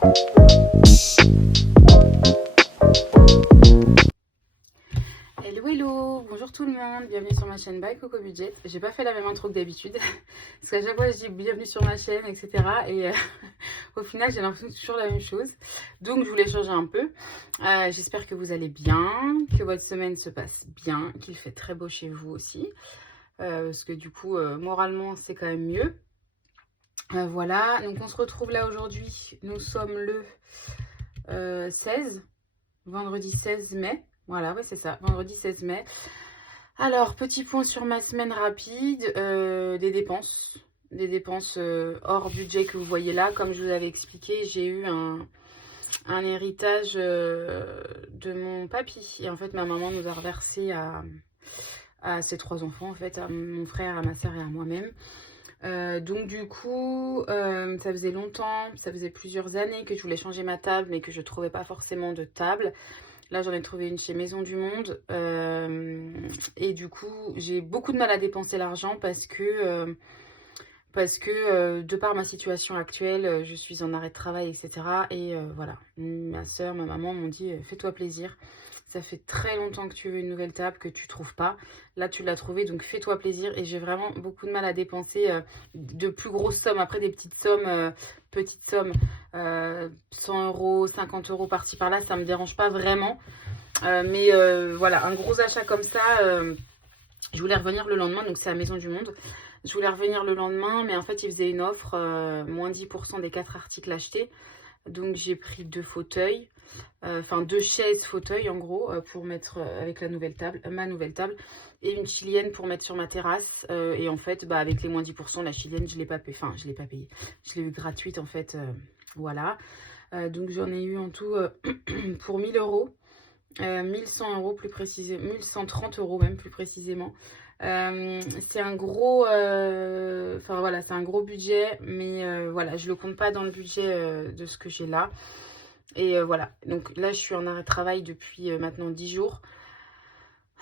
Hello hello, bonjour tout le monde, bienvenue sur ma chaîne by Coco Budget. J'ai pas fait la même intro que d'habitude, parce qu'à chaque fois je dis bienvenue sur ma chaîne, etc. Et au final j'ai l'impression que c'est toujours la même chose. Donc je voulais changer un peu. J'espère que vous allez bien, que votre semaine se passe bien, qu'il fait très beau chez vous aussi. Parce que du coup, moralement c'est quand même mieux. Voilà, donc on se retrouve là aujourd'hui. Nous sommes le 16, vendredi 16 mai. Voilà, ouais, c'est ça, vendredi 16 mai. Alors, petit point sur ma semaine rapide, des dépenses. Des dépenses hors budget que vous voyez là. Comme je vous avais expliqué, j'ai eu un héritage de mon papy. Et en fait, ma maman nous a reversé à ses 3 enfants, en fait, à mon frère, à ma soeur et à moi-même. Donc du coup, ça faisait longtemps, ça faisait plusieurs années que je voulais changer ma table, mais que je trouvais pas forcément de table. Là, j'en ai trouvé une chez Maison du Monde. Et du coup, j'ai beaucoup de mal à dépenser l'argent parce que de par ma situation actuelle, je suis en arrêt de travail, etc. Et voilà, ma soeur, ma maman m'ont dit fais-toi plaisir. Ça fait très longtemps que tu veux une nouvelle table que tu trouves pas. Là, tu l'as trouvée, donc fais-toi plaisir. Et j'ai vraiment beaucoup de mal à dépenser de plus grosses sommes. Après, des petites sommes, 100 €, 50 € par-ci par-là, ça me dérange pas vraiment. Mais voilà, un gros achat comme ça, je voulais revenir le lendemain, donc c'est à Maison du Monde. Je voulais revenir le lendemain, mais en fait, ils faisaient une offre, moins 10% des 4 articles achetés. Donc j'ai pris 2 fauteuils, enfin 2 chaises fauteuils en gros, pour mettre avec la nouvelle table, ma nouvelle table, et une chilienne pour mettre sur ma terrasse. Et en fait, bah, avec les moins 10%, la chilienne, je l'ai pas payée, enfin je l'ai pas payée, je l'ai eu gratuite en fait, voilà. Donc j'en ai eu en tout pour 1000 €. 1100 € plus précisément, 1130 € même plus précisément. C'est un gros, enfin voilà, c'est un gros budget, mais voilà, je le compte pas dans le budget de ce que j'ai là. Et voilà, donc là je suis en arrêt de travail depuis maintenant 10 jours.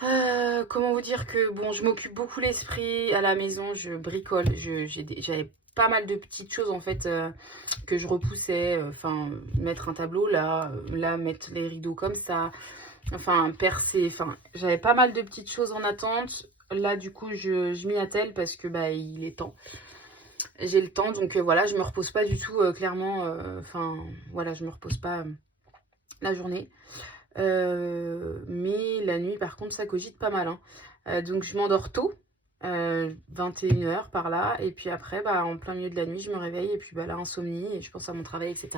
Comment vous dire que bon, je m'occupe beaucoup l'esprit à la maison, je bricole, j'avais pas mal de petites choses en fait que je repoussais, enfin mettre un tableau là, là mettre les rideaux comme ça, enfin percer, enfin j'avais pas mal de petites choses en attente. Là du coup je m'y attelle parce que bah il est temps, j'ai le temps, donc voilà, je me repose pas du tout clairement, enfin voilà, je me repose pas la journée. Mais la nuit par contre ça cogite pas mal, hein. Donc je m'endors tôt, 21 h par là, et puis après bah en plein milieu de la nuit je me réveille et puis bah là insomnie et je pense à mon travail, etc.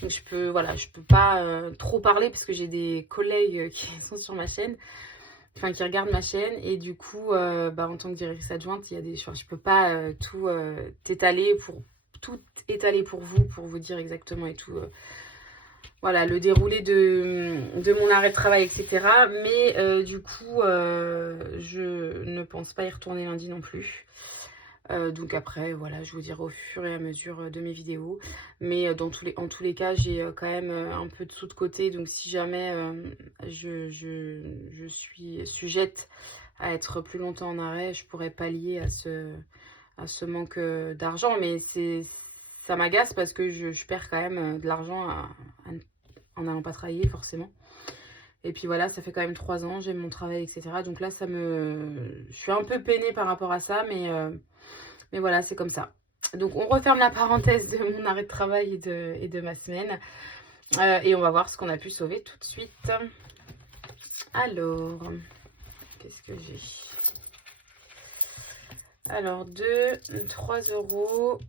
Donc je peux, voilà, je peux pas trop parler parce que j'ai des collègues qui sont sur ma chaîne, enfin qui regardent ma chaîne, et du coup bah en tant que directrice adjointe il y a des choses, je peux pas tout étaler pour vous dire exactement et tout, voilà, le déroulé de mon arrêt de travail, etc. Mais du coup, je ne pense pas y retourner lundi non plus. Donc après, voilà, je vous dirai au fur et à mesure de mes vidéos. Mais en tous les cas, j'ai quand même un peu de sous de côté. Donc si jamais je suis sujette à être plus longtemps en arrêt, je pourrais pallier à ce manque d'argent. Mais ça m'agace parce que je perds quand même de l'argent en n'allant pas travailler forcément. Et puis voilà, ça fait quand même 3 ans, j'aime mon travail, etc. Donc là, je suis un peu peinée par rapport à ça, mais voilà, c'est comme ça. Donc on referme la parenthèse de mon arrêt de travail et de ma semaine. Et on va voir ce qu'on a pu sauver tout de suite. Alors, qu'est-ce que j'ai? Alors, 2, 3 €.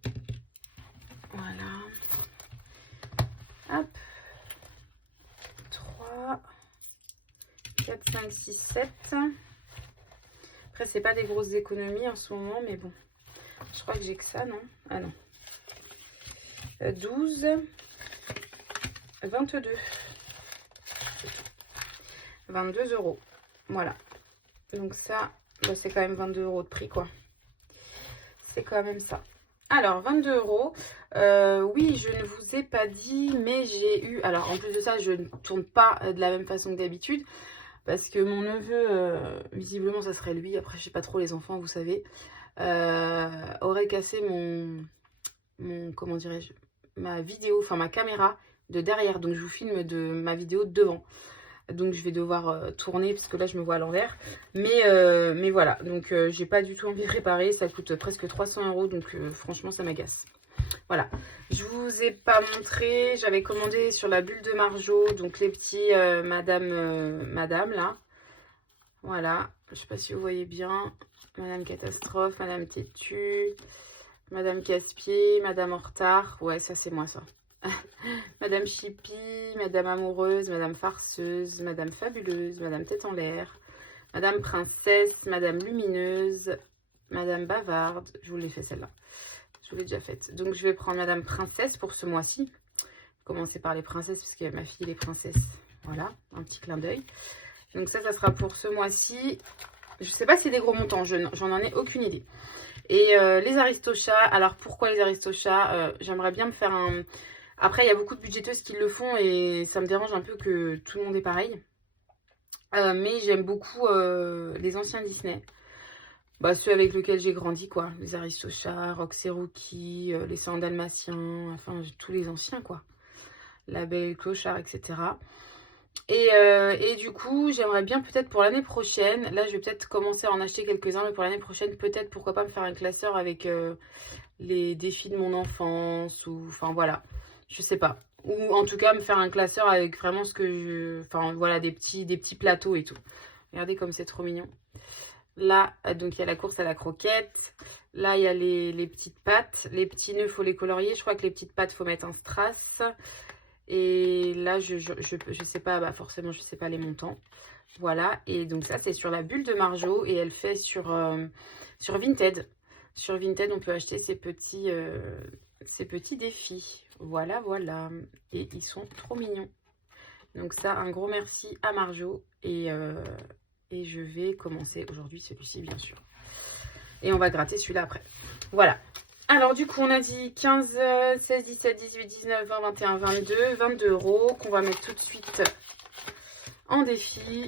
Voilà. Hop. 3, 4, 5, 6, 7. Après, c'est pas des grosses économies en ce moment, mais bon. Je crois que j'ai que ça, non? Ah non. 12, 22. 22 €. Voilà. Donc ça, bah, c'est quand même 22 € de prix, quoi. C'est quand même ça. Alors, 22 €. Oui, je ne vous ai pas dit, mais j'ai eu... Alors, en plus de ça, je ne tourne pas de la même façon que d'habitude. Parce que mon neveu, visiblement, ça serait lui. Après, je sais pas trop les enfants, vous savez. Aurait cassé comment dirais-je, ma vidéo, enfin ma caméra de derrière. Donc je vous filme de ma vidéo de devant. Donc je vais devoir tourner parce que là je me vois à l'envers. Mais voilà, donc j'ai pas du tout envie de réparer. Ça coûte presque 300 € donc franchement ça m'agace. Voilà, je vous ai pas montré, j'avais commandé sur la bulle de Marjo, donc les petits madame là. Voilà, je sais pas si vous voyez bien. Madame Catastrophe, Madame Têtue, Madame Casse-Pied, Madame en retard. Ouais, ça c'est moi ça. Madame Chippy, Madame Amoureuse, Madame Farceuse, Madame Fabuleuse, Madame Tête en l'air, Madame Princesse, Madame Lumineuse, Madame Bavarde. Je vous l'ai fait celle-là. Je vous l'ai déjà faite. Donc je vais prendre Madame Princesse pour ce mois-ci. Commencer par les princesses parce que ma fille est princesse. Voilà, un petit clin d'œil. Donc ça sera pour ce mois-ci. Je sais pas si c'est des gros montants, j'en ai aucune idée. Et les Aristochats, alors pourquoi les Aristochats j'aimerais bien me faire un... Après, il y a beaucoup de budgéteuses qui le font et ça me dérange un peu que tout le monde est pareil. Mais j'aime beaucoup les anciens Disney. Bah, ceux avec lesquels j'ai grandi, quoi. Les Aristochats, Rox et Rookie, les 100 Dalmatiens, enfin tous les anciens, quoi. La Belle et le Clochard, etc. Et du coup, j'aimerais bien peut-être pour l'année prochaine, là je vais peut-être commencer à en acheter quelques-uns, mais pour l'année prochaine, peut-être pourquoi pas me faire un classeur avec les défis de mon enfance, ou enfin voilà, je sais pas. Ou en tout cas me faire un classeur avec vraiment ce que je... Enfin voilà, des petits plateaux et tout. Regardez comme c'est trop mignon. Là, donc il y a la course à la croquette. Là, il y a les petites pattes. Les petits nœuds, faut les colorier. Je crois que les petites pattes, faut mettre un strass. Et là, je sais pas, bah forcément, je sais pas les montants. Voilà, et donc ça, c'est sur la bulle de Marjo. Et elle fait sur Vinted. Sur Vinted, on peut acheter ces petits défis. Voilà, voilà. Et ils sont trop mignons. Donc ça, un gros merci à Marjo. Et je vais commencer aujourd'hui celui-ci, bien sûr. Et on va gratter celui-là après. Voilà. Alors du coup, on a dit 15, 16, 17, 18, 19, 20, 21, 22, 22 € qu'on va mettre tout de suite en défi.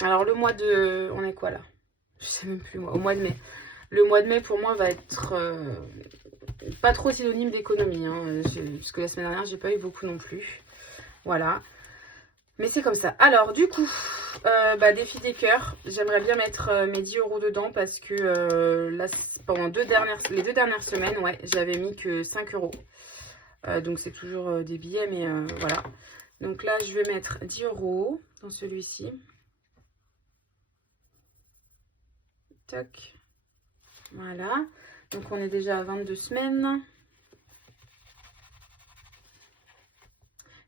Alors le mois de... On est quoi là? Je sais même plus moi. Au mois de mai. Le mois de mai pour moi va être pas trop synonyme d'économie. Hein, parce que la semaine dernière, j'ai pas eu beaucoup non plus. Voilà. Mais c'est comme ça. Alors du coup, défi des cœurs. J'aimerais bien mettre mes 10 € dedans parce que là, pendant les deux dernières semaines, ouais, j'avais mis que 5 €. Donc c'est toujours des billets, mais voilà. Donc là, je vais mettre 10 € dans celui-ci. Toc. Voilà. Donc on est déjà à 22 semaines.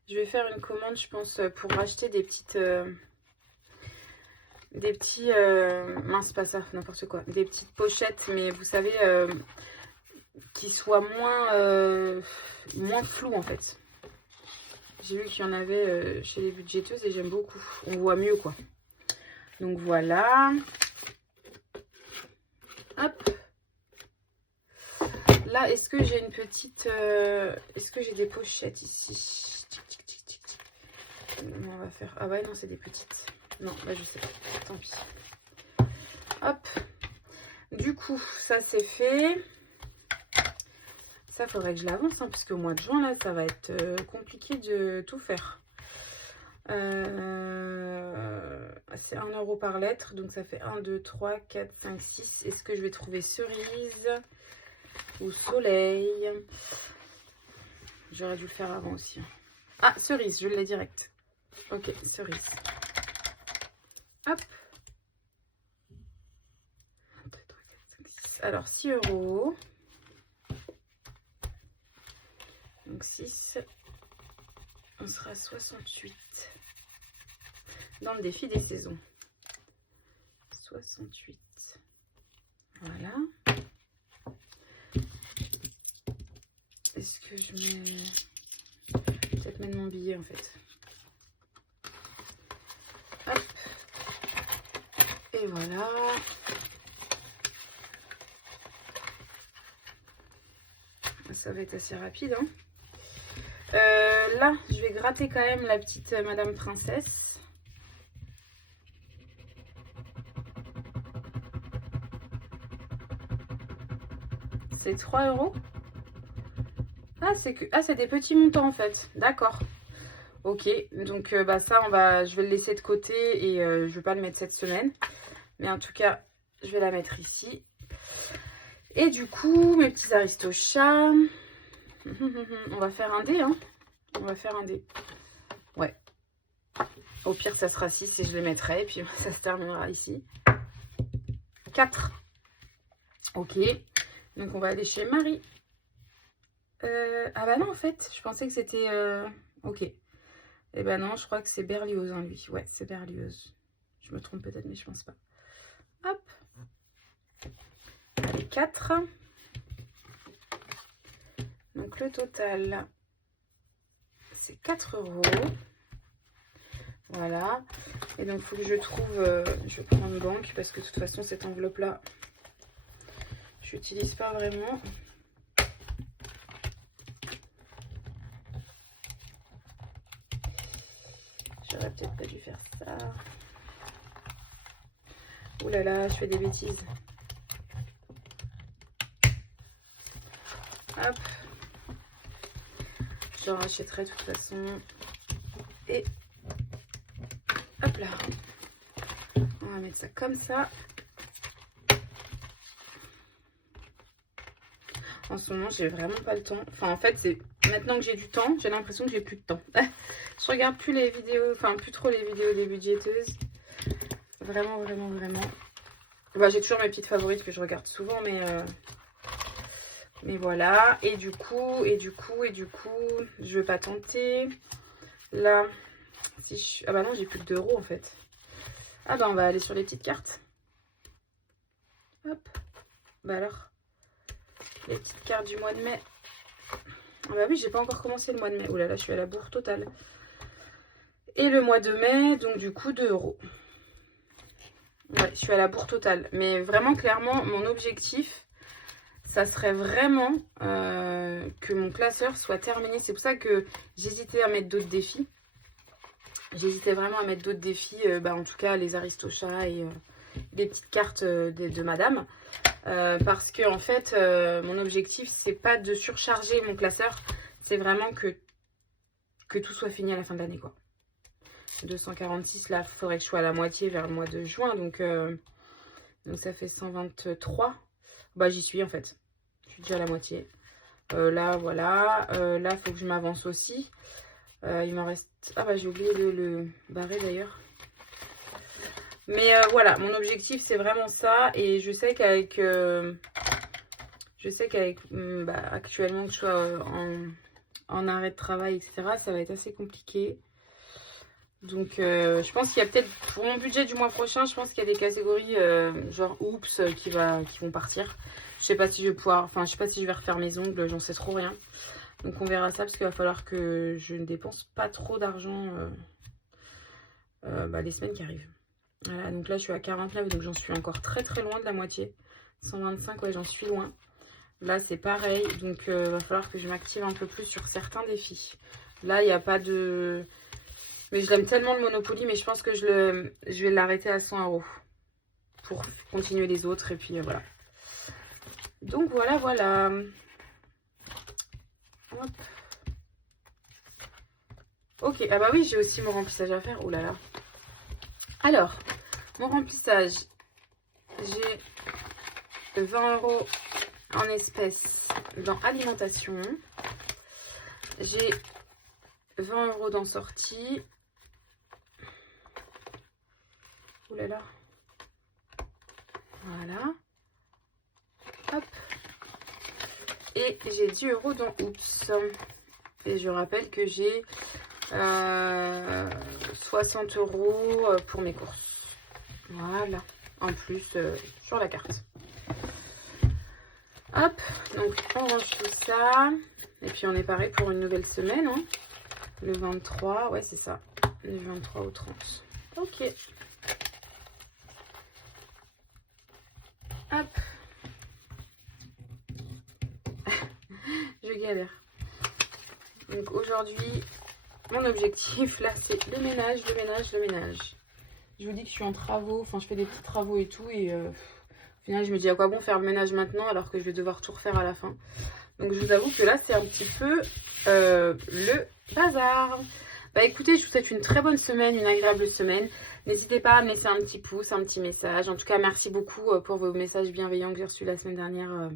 Je vais faire une commande, je pense, pour racheter des petits... mince, pas ça, n'importe quoi. Des petites pochettes, mais vous savez, qui soient moins floues, en fait. J'ai vu qu'il y en avait chez les budgéteuses et j'aime beaucoup. On voit mieux, quoi. Donc, voilà. Hop. Là, est-ce que j'ai une petite... est-ce que j'ai des pochettes ici? On va faire... Ah ouais, non, c'est des petites. Non, là, je sais pas. Tant pis. Hop. Du coup, ça, c'est fait. Ça, faudrait que je l'avance, hein, parce qu'au mois de juin, là, ça va être compliqué de tout faire. C'est 1 € par lettre, donc ça fait 1, 2, 3, 4, 5, 6. Est-ce que je vais trouver cerise ou soleil? J'aurais dû le faire avant aussi. Ah, cerise, je l'ai direct. Ok, cerise. Hop. 1, 2, 3, 4, 5, 6. Alors, 6 €. Donc 6. On sera à 68. Dans le défi des saisons. 68. Voilà. Est-ce que je mets... Peut-être mettre mon billet en fait. Hop. Et voilà. Ça va être assez rapide. Hein. Là, je vais gratter quand même la petite Madame Princesse. C'est 3 €. Ah, c'est des petits montants en fait. D'accord. Ok, donc bah ça, je vais le laisser de côté et je vais pas le mettre cette semaine. Mais en tout cas, je vais la mettre ici. Et du coup, mes petits aristochats. On va faire un dé, hein. On va faire un dé. Ouais. Au pire, ça sera 6 et je les mettrai. Et puis, ça se terminera ici. 4. Ok. Donc, on va aller chez Marie. Ah bah non, en fait, je pensais que c'était... Ok. Eh ben non, je crois que c'est Berlioz, hein, lui. Ouais, c'est Berlioz. Je me trompe peut-être, mais je pense pas. Hop. Allez, 4. Donc, le total, c'est 4 €. Voilà. Et donc, il faut que je trouve... je vais prendre une banque parce que de toute façon, cette enveloppe-là, je n'utilise pas vraiment. J'aurais peut-être pas dû faire ça. Ouh là là, je fais des bêtises. Hop. Je le rachèterai de toute façon. Et hop là. On va mettre ça comme ça. En ce moment, j'ai vraiment pas le temps. Enfin, en fait, c'est maintenant que j'ai du temps, j'ai l'impression que j'ai plus de temps. Je regarde plus les vidéos, enfin, plus trop les vidéos des budgéteuses. Vraiment, vraiment, vraiment. Bah, j'ai toujours mes petites favorites que je regarde souvent, mais voilà. Et du coup, je vais pas tenter. Là, si je... Ah bah non, j'ai plus que 2 € en fait. Ah bah, on va aller sur les petites cartes. Hop. Bah alors, les petites cartes du mois de mai. Ah bah oui, j'ai pas encore commencé le mois de mai. Ouh là là, je suis à la bourre totale. Et le mois de mai, donc du coup 2 €. Ouais, je suis à la bourre totale. Mais vraiment, clairement, mon objectif, ça serait vraiment que mon classeur soit terminé. C'est pour ça que j'hésitais à mettre d'autres défis. J'hésitais vraiment à mettre d'autres défis, en tout cas les aristochats et les petites cartes de madame. Parce que en fait, mon objectif, c'est pas de surcharger mon classeur. C'est vraiment que tout soit fini à la fin de l'année, quoi. 246, là, il faudrait que je sois à la moitié vers le mois de juin. Donc ça fait 123. Bah, j'y suis, en fait. Je suis déjà à la moitié. Là, voilà. Là, il faut que je m'avance aussi. Il m'en reste... Ah, bah, j'ai oublié de le barrer, d'ailleurs. Mais voilà, mon objectif, c'est vraiment ça. Et je sais qu'avec... actuellement, que je sois en arrêt de travail, etc., ça va être assez compliqué. Donc, je pense qu'il y a peut-être, pour mon budget du mois prochain, je pense qu'il y a des catégories genre oups qui vont partir. Je sais pas si je vais pouvoir, enfin, je sais pas si je vais refaire mes ongles, j'en sais trop rien. Donc, on verra ça parce qu'il va falloir que je ne dépense pas trop d'argent les semaines qui arrivent. Voilà, donc là, je suis à 49, donc j'en suis encore très très loin de la moitié. 125, ouais, j'en suis loin. Là, c'est pareil, donc va falloir que je m'active un peu plus sur certains défis. Là, il n'y a pas de... Mais je l'aime tellement le Monopoly, mais je pense que je vais l'arrêter à 100 € pour continuer les autres. Et puis voilà. Donc voilà, voilà. Hop. Ok, ah bah oui, j'ai aussi mon remplissage à faire. Oh là là. Alors, mon remplissage, j'ai 20 € en espèces dans alimentation. J'ai 20 € dans sortie. Ouh là là. Voilà. Hop. Et j'ai 10 € dans Oups. Et je rappelle que j'ai 60 € pour mes courses. Voilà. En plus sur la carte. Hop. Donc on range tout ça. Et puis on est pareil pour une nouvelle semaine. Hein. Le 23. Ouais, c'est ça. Du 23 au 30. Ok. Hop. Je galère. Donc aujourd'hui, mon objectif là, c'est le ménage, le ménage, le ménage. Je vous dis que je suis en travaux, enfin je fais des petits travaux et tout. Et au final, je me dis à quoi bon faire le ménage maintenant alors que je vais devoir tout refaire à la fin. Donc je vous avoue que là c'est un petit peu le bazar. Bah écoutez, je vous souhaite une très bonne semaine, une agréable semaine. N'hésitez pas à me laisser un petit pouce, un petit message. En tout cas, merci beaucoup pour vos messages bienveillants que j'ai reçus la semaine dernière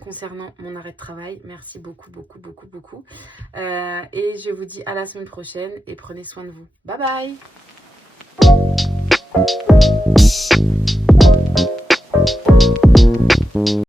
concernant mon arrêt de travail. Merci beaucoup, beaucoup, beaucoup, beaucoup. Et je vous dis à la semaine prochaine et prenez soin de vous. Bye bye!